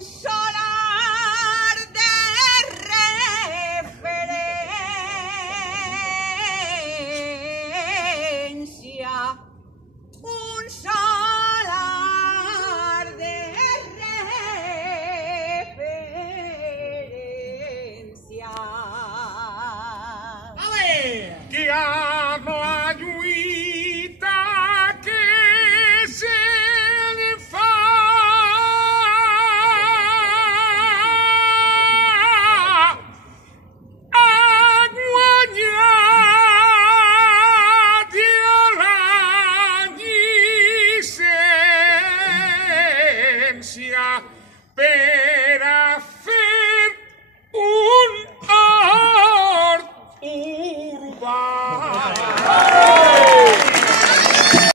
solar de referencia, un solar de referencia. A ver, Que amo a lluita que se le fa a guanyar de la llicència per